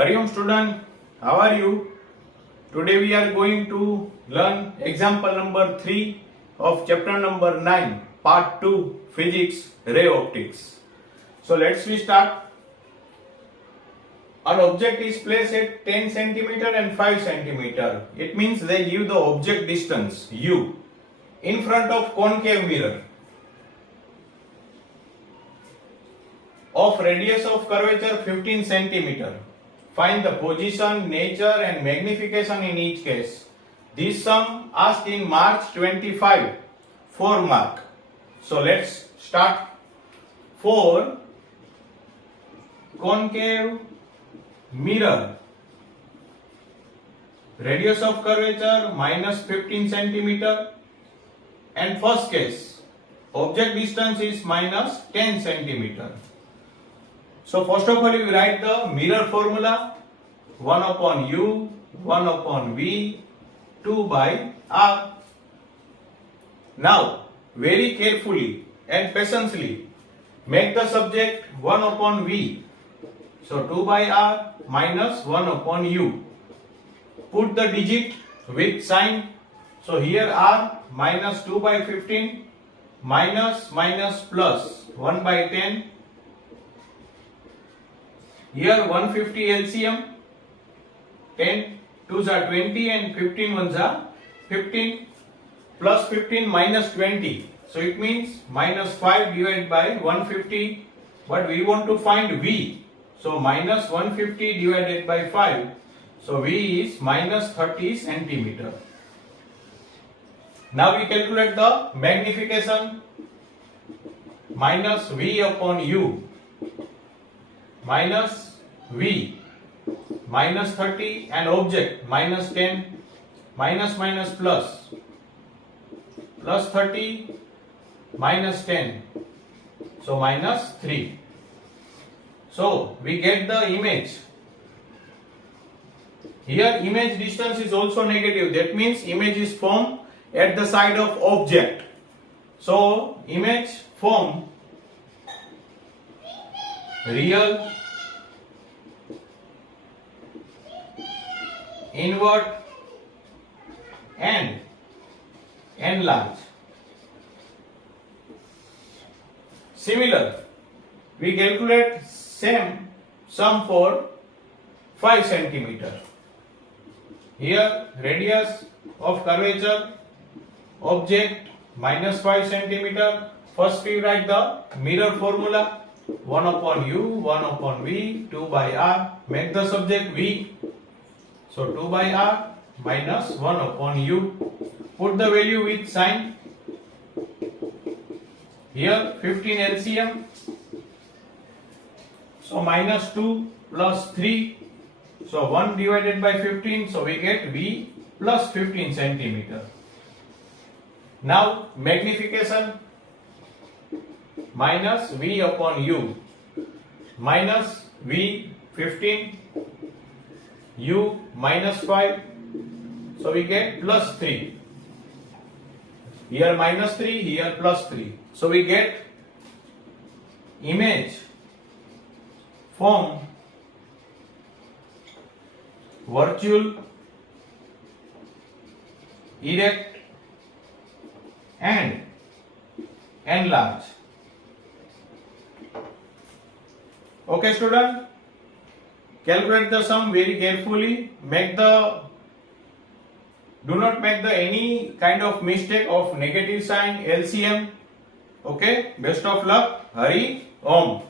Hariom student, how are you? Today we are going to learn example number 3 of chapter number 9, part 2, physics, ray optics. So let's we start. An object is placed at 10 centimeter and 5 centimeter. It means they give the object distance u in front of concave mirror of radius of curvature 15 centimeter. Find the position, nature and magnification in each case. This sum asked in March 25, 4 mark. So let's start. For concave mirror, radius of curvature minus 15 centimeter, and first case, object distance is minus 10 centimeter. So first of all, we write the mirror formula: 1 upon u, 1 upon v, 2 by r. Now, very carefully and patiently, make the subject 1 upon v. So 2 by r minus 1 upon u. Put the digit with sign. So here r minus 2 by 15 minus minus plus 1 by 10. Here 150 LCM, 10 2s are 20 and 15 1s are 15, plus 15 minus 20. So it means minus 5 divided by 150, but we want to find V. So minus 150 divided by 5. So V is minus 30 centimeter. Now we calculate the magnification. Minus V upon U minus V minus 30 and object minus 10, minus minus plus 30 minus 10, so minus 3. So we get the image. Here image distance is also negative, that means image is formed at the side of object. So image form real, invert and enlarge. Similar, we calculate same sum for 5 centimeter. Here radius of curvature object minus 5 centimeter. First we write the mirror formula: 1 upon u, 1 upon v, 2 by r. Make the subject v. So 2 by r minus 1 upon u. Put the value with sign. Here 15 LCM. So minus 2 plus 3. So 1 divided by 15. So we get v plus 15 centimeter. Now magnification. Minus v upon u minus v 15, u minus 5, so we get plus 3. Here minus 3, here plus 3, so we get image form virtual, erect and enlarge. Okay student, calculate the sum very carefully. Do not make any kind of mistake of negative sign, LCM. Okay, best of luck. Hari Om.